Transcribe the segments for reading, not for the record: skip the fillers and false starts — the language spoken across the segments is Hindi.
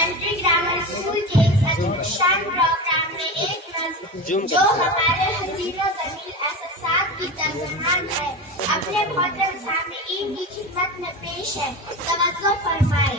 सेंट्रल ग्रामर स्कूल के सदीशान प्रोग्राम में एक नज़्म जो हमारे हसीनो जमील एहसास की तर्जुमान है अपने मोहतरम सामीईन की खिदमत में पेश है। तवज्जो फरमाएं।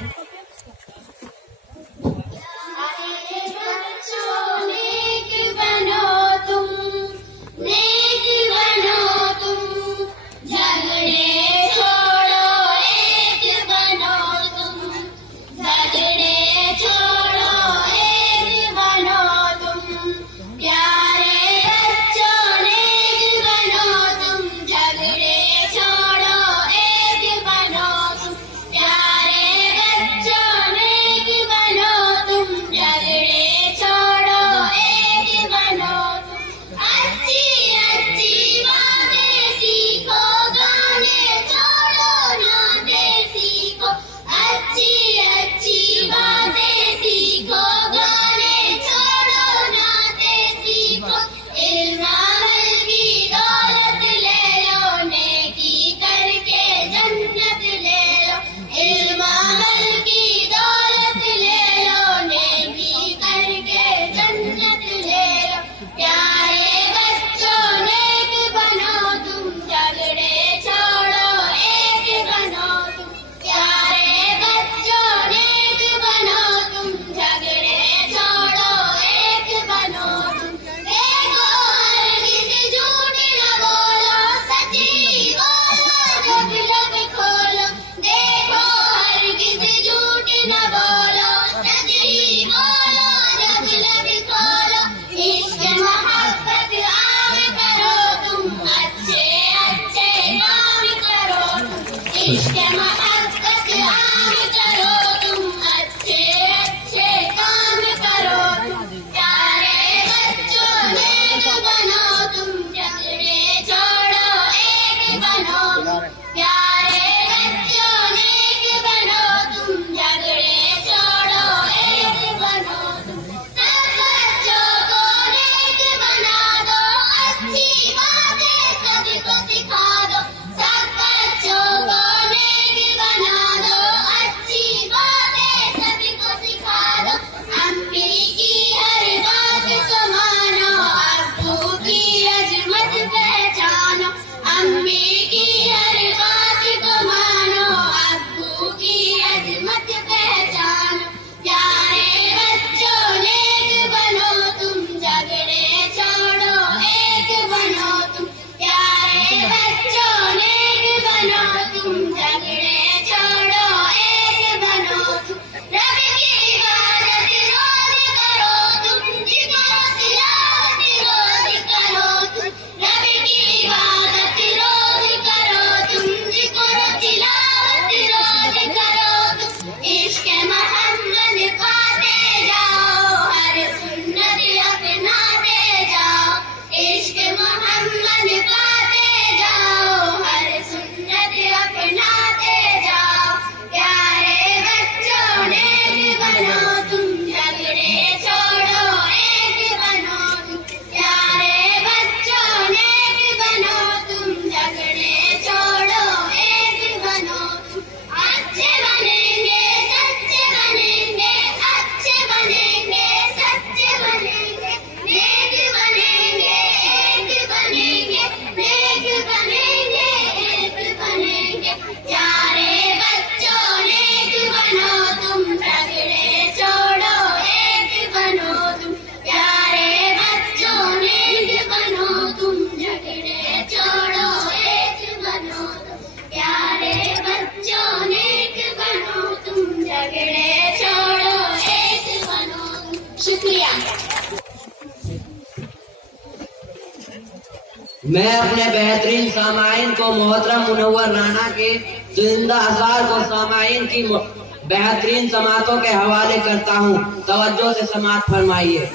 मैं अपने बेहतरीन सामाइन को मोहतरम मुनव्वर राना के जिंदा असार को सामाइन की बेहतरीन समातों के हवाले करता हूँ। तवज्जो से समात फरमाइए।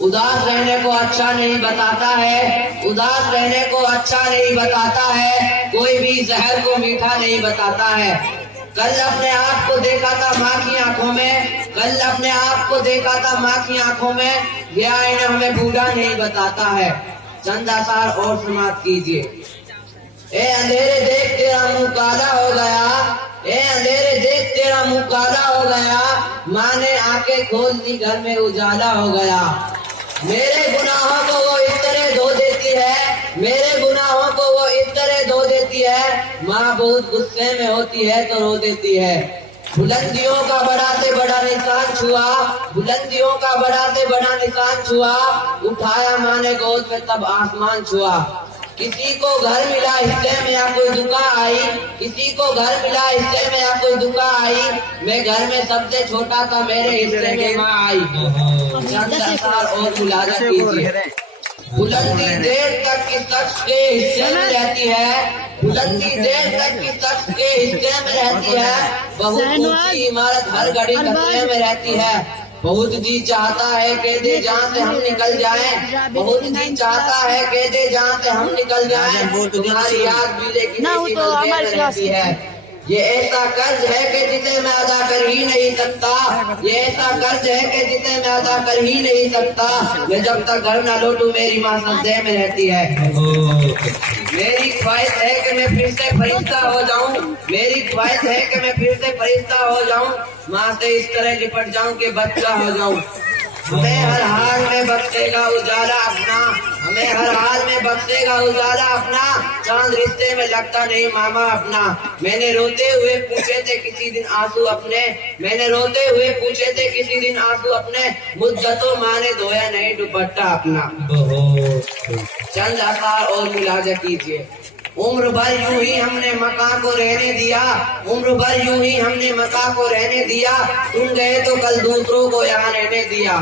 उदास रहने को अच्छा नहीं बताता है, उदास रहने को अच्छा नहीं बताता है, कोई भी जहर को मीठा नहीं बताता है। कल अपने आप को देखा था माँ की आंखों में, कल अपने आप को देखा था माँ की आंखों में, यह आईना हमें बूढ़ा नहीं बताता है। चंद आसार और समाप्त कीजिए। ए अंधेरे देख तेरा मुंह काला हो गया, ए अंधेरे देख तेरा मुंह काला हो गया, माँ ने आंखें खोल दी, घर में उजाला हो गया। मेरे गुनाहों को वो इस तरह धो देती है, मेरे गुनाहों को वो इस तरह धो देती है, माँ बहुत गुस्से में होती है तो रो देती है। बुलंदियों का बड़ा से बड़ा निशान छुआ, बुलंदियों का बड़ा से बड़ा निशान छुआ, उठाया माँ ने गोद में तब आसमान छुआ। किसी को घर मिला हिस्से में या कोई दुका आई, किसी को घर मिला हिस्से में या कोई दुका आई, मैं घर में सबसे छोटा था, मेरे हिस्से में माँ आई। चंद अशार और मुलाजा कीजिए। बुलंदी देर तक की शख्स के हिस्से में रहती है, बुलंदी देर तक की शख्स के हिस्से में रहती है, बहुत ऊंची इमारत हर घड़ी खतरे में रहती है। बहुत जी चाहता है कह दे जहाँ से हम निकल जाएं, बहुत जी चाहता है कह दे जहाँ से हम निकल जाएं, तुम्हारी याद भी लेकिन इसी मलबे में रहती है। ये ऐसा कर्ज है कि जिसे मैं अदा कर ही नहीं सकता, ये ऐसा कर्ज है कि जिसे मैं अदा कर ही नहीं सकता, मैं जब तक घर न लौटूं मेरी माँ सजदे में रहती है। मेरी ख्वाहिश है कि मैं फिर से फरिश्ता हो जाऊं, मेरी ख्वाहिश है कि मैं फिर से फरिश्ता हो जाऊं, माँ से इस तरह लिपट जाऊं कि बच्चा हो जाऊं। हमें हर हाल में बख्शेगा उजाला अपना, हमें हर हाल में बख्शेगा उजाला अपना, चांद रिश्ते में लगता नहीं मामा अपना। मैंने रोते हुए पूछे थे किसी दिन आंसू अपने, मैंने रोते हुए पूछे थे किसी दिन आंसू अपने, मुद्दतों माँ ने धोया नहीं दुपट्टा अपना। चंद अशार और मुलाजा कीजिए। उम्र भर यूं ही हमने मका को रहने दिया, उम्र भर यूं ही हमने मका को रहने दिया, तुम गए तो कल दूसरों को यहाँ रहने दिया।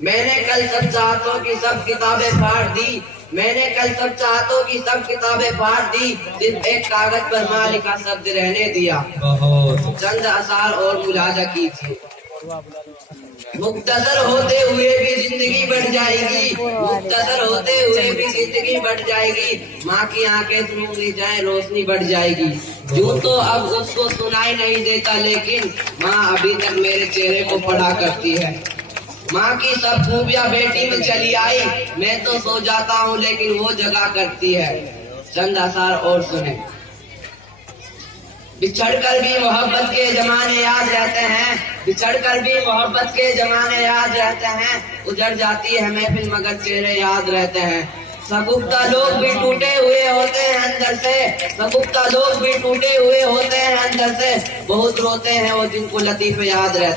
मैंने कल सब चाहतों की सब किताबें फाड़ दी, मैंने कल सब चाहतों की सब किताबें फाड़ दी, सिर्फ एक कागज पर माँ लिखा शब्द रहने दिया। चंद अशार और मुलाजा कीजिए। मुख्तसर होते हुए भी जिंदगी बढ़ जाएगी, मुख्तसर होते हुए भी जिंदगी बढ़ जाएगी, माँ की आंखें सूंघ जाए रोशनी बढ़ जाएगी। यूं तो अब उसको सुनाई नहीं देता लेकिन माँ अभी तक मेरे चेहरे को पढ़ा करती है। माँ की सब खूबियाँ बेटी में चली आई, मैं तो सो जाता हूँ लेकिन वो जगा करती है। चंद अशार और सुने। बिछड़कर भी मोहब्बत के जमाने याद रहते हैं, बिछड़कर भी मोहब्बत के जमाने याद रहते हैं, उजड़ जाती है महफिल मगर चेहरे याद रहते हैं। सगुफ्ता लोग भी टूटे हुए होते हैं अंदर से, सगुफ्ता लोग भी टूटे हुए होते हैं अंदर से, बहुत रोते हैं वो जिनको लतीफे याद रहते हैं।